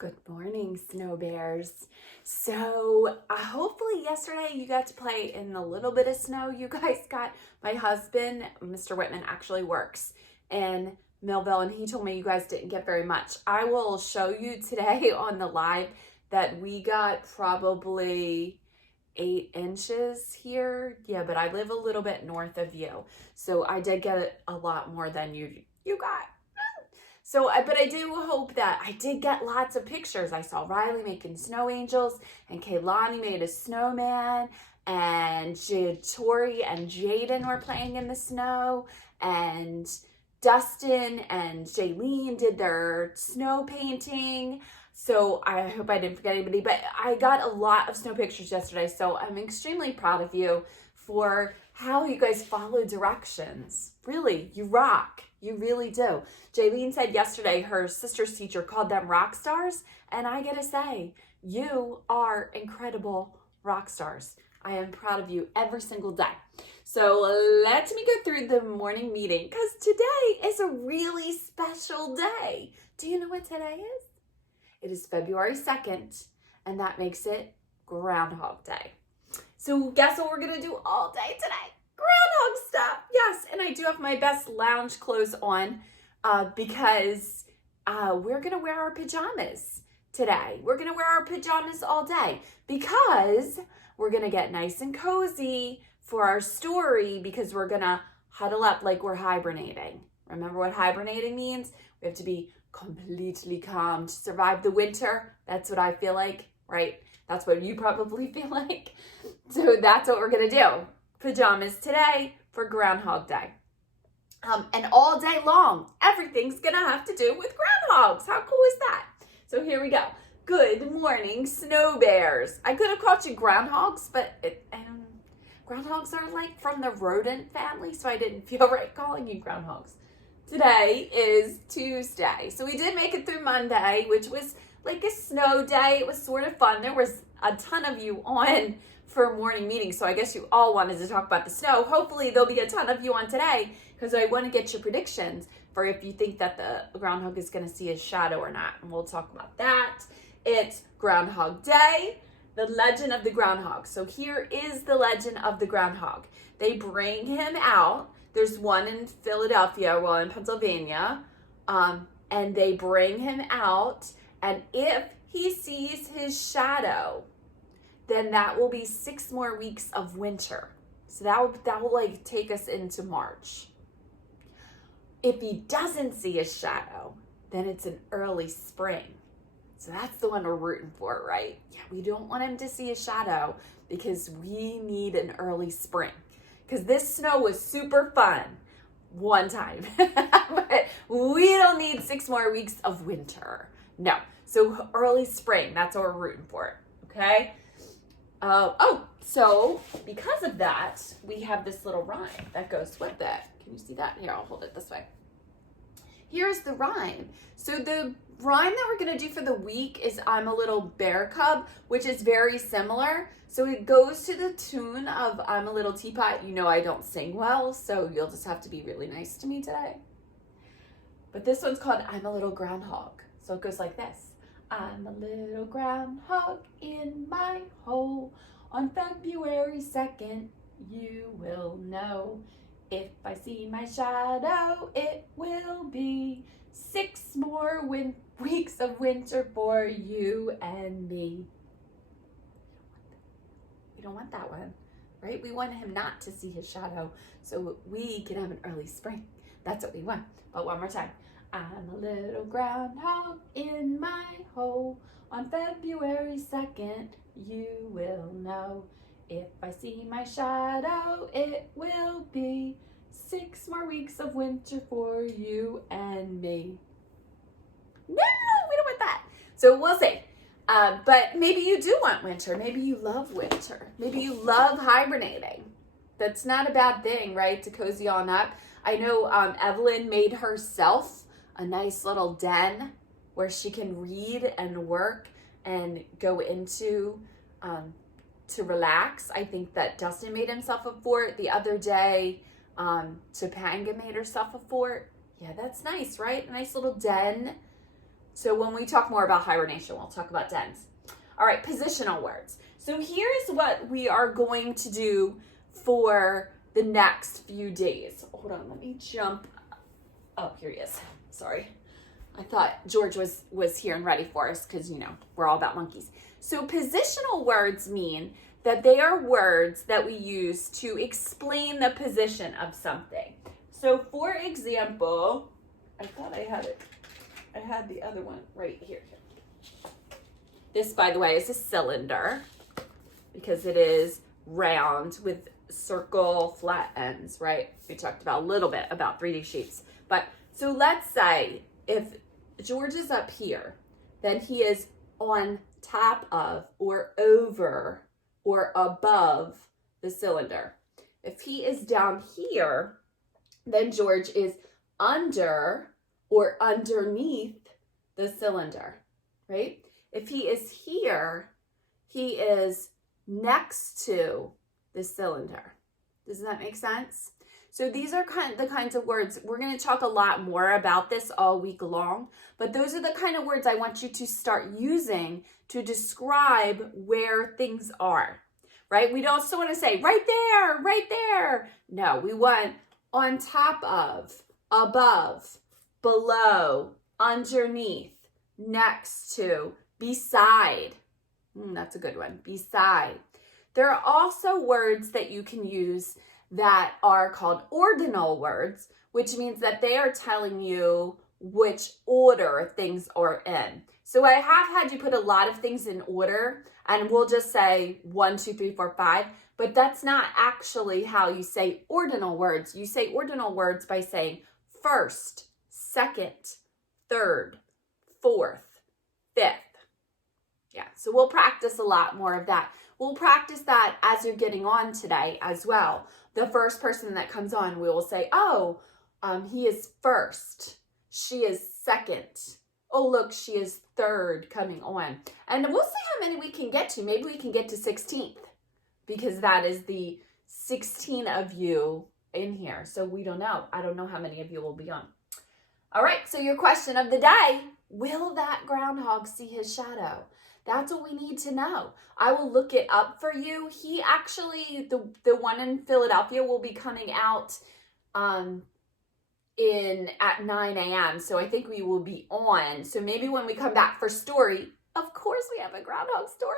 Good morning, snow bears. So hopefully yesterday you got to play in the little bit of snow you guys got. My husband, Mr. Whitman, actually works in Millville, and he told me you guys didn't get very much. I will show you today on the live that we got probably 8 inches here. Yeah, but I live a little bit north of you, so I did get a lot more than you got. So, but I do hope that I did get lots of pictures. I saw Riley making snow angels, and Kaylani made a snowman, and Tori and Jaden were playing in the snow, and Dustin and Jaylene did their snow painting. So I hope I didn't forget anybody, but I got a lot of snow pictures yesterday, so I'm extremely proud of you for how you guys follow directions. Really, you rock. You really do. Jaylene said yesterday her sister's teacher called them rock stars, and I gotta say, you are incredible rock stars. I am proud of you every single day. So let me go through the morning meeting, because today is a really special day. Do you know what today is? It is February 2nd, and that makes it Groundhog Day. So guess what we're gonna do all day today? Groundhog stuff. Yes, and I do have my best lounge clothes on because we're gonna wear our pajamas today. We're gonna wear our pajamas all day because we're gonna get nice and cozy for our story, because we're gonna huddle up like we're hibernating. Remember what hibernating means? We have to be completely calm to survive the winter. That's what I feel like, right? That's what you probably feel like. So that's what we're gonna do. Pajamas today for Groundhog Day. And all day long, everything's gonna have to do with groundhogs. How cool is that? So here we go. Good morning, snow bears. I could have called you groundhogs, but groundhogs are like from the rodent family, so I didn't feel right calling you groundhogs. Today is Tuesday. So we did make it through Monday, which was like a snow day. It was sort of fun. There was a ton of you on for morning meeting, so I guess you all wanted to talk about the snow. Hopefully there'll be a ton of you on today, because I want to get your predictions for if you think that the groundhog is going to see his shadow or not, and we'll talk about that. It's Groundhog Day, the legend of the groundhog. So here is the legend of the groundhog. They bring him out. There's one in Philadelphia, well, in Pennsylvania, and they bring him out, and if he sees his shadow, then that will be 6 more weeks of winter. So that will like take us into March. If he doesn't see his shadow, then it's an early spring. So that's the one we're rooting for, right? Yeah, we don't want him to see his shadow because we need an early spring. Because this snow was super fun one time. But we don't need 6 more weeks of winter. No. So early spring, that's what we're rooting for, okay? So because of that, we have this little rhyme that goes with it. Can you see that? Here, I'll hold it this way. Here's the rhyme. So the rhyme that we're going to do for the week is I'm a Little Bear Cub, which is very similar. So it goes to the tune of I'm a Little Teapot. You know I don't sing well, so you'll just have to be really nice to me today. But this one's called I'm a Little Groundhog. So it goes like this. I'm a little groundhog in my hole. On February 2nd, you will know. If I see my shadow, it will be 6 more weeks of winter for you and me. We don't want that one, right? We want him not to see his shadow so we can have an early spring. That's what we want. But one more time. I'm a little groundhog in my hole. On February 2nd, you will know. If I see my shadow, it will be 6 more weeks of winter for you and me. No, we don't want that. So we'll see. But maybe you do want winter. Maybe you love winter. Maybe you love hibernating. That's not a bad thing, right? To cozy on up. I know Evelyn made herself a nice little den where she can read and work and go into to relax. I think that Dustin made himself a fort the other day. Topanga made herself a fort. Yeah, that's nice, right? A nice little den So when we talk more about hibernation, we'll talk about dens. All right, positional words. So here's what we are going to do for the next few days. Hold on, let me jump. Oh, here he is. Sorry. I thought George was here and ready for us because, you know, we're all about monkeys. So positional words mean that they are words that we use to explain the position of something. So for example, I thought I had it. I had the other one right here. This, by the way, is a cylinder because it is round with circle flat ends, right? We talked about a little bit about 3D shapes. But so let's say if George is up here, then he is on top of or over or above the cylinder. If he is down here, then George is under or underneath the cylinder, right? If he is here, he is next to the cylinder. Does that make sense? So these are the kinds of words. We're going to talk a lot more about this all week long, but those are the kind of words I want you to start using to describe where things are, right? We don't still want to say right there, right there. No, we want on top of, above, below, underneath, next to, beside. That's a good one, beside. There are also words that you can use that are called ordinal words, which means that they are telling you which order things are in. So I have had you put a lot of things in order, and we'll just say 1, 2, 3, 4, 5, but that's not actually how you say ordinal words. You say ordinal words by saying first, second, third, fourth, fifth. Yeah, so we'll practice a lot more of that. We'll practice that as you're getting on today as well. The first person that comes on, we will say, oh, he is first. She is second. Oh, look, she is third coming on. And we'll see how many we can get to. Maybe we can get to 16th because that is the 16 of you in here. So we don't know. I don't know how many of you will be on. All right, so your question of the day, will that groundhog see his shadow? That's what we need to know. I will look it up for you. He actually, the one in Philadelphia will be coming out at 9 a.m. So I think we will be on. So maybe when we come back for story, of course we have a groundhog story.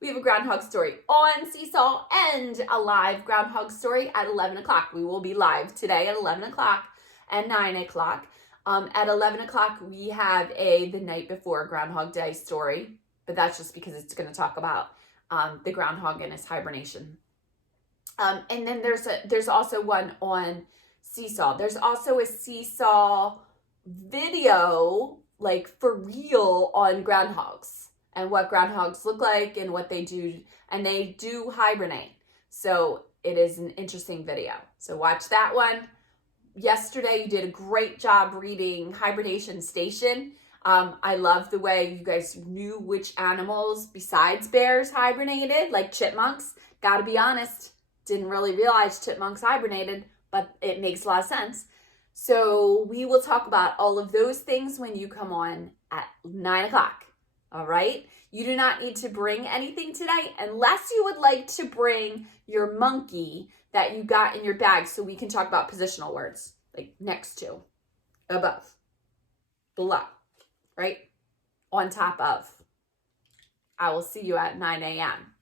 We have a groundhog story on Seesaw and a live groundhog story at 11 o'clock. We will be live today at 11 o'clock and 9 o'clock. At 11 o'clock, we have the night before Groundhog Day story. But that's just because it's going to talk about the groundhog and his hibernation. And then there's also one on Seesaw. There's also a Seesaw video, like for real, on groundhogs and what groundhogs look like and what they do. And they do hibernate. So it is an interesting video. So watch that one. Yesterday, you did a great job reading Hibernation Station. I love the way you guys knew which animals besides bears hibernated, like chipmunks. Gotta be honest, didn't really realize chipmunks hibernated, but it makes a lot of sense. So we will talk about all of those things when you come on at 9 o'clock. All right? You do not need to bring anything today unless you would like to bring your monkey that you got in your bag so we can talk about positional words, like next to, above, below. Right? On top of. I will see you at 9 a.m.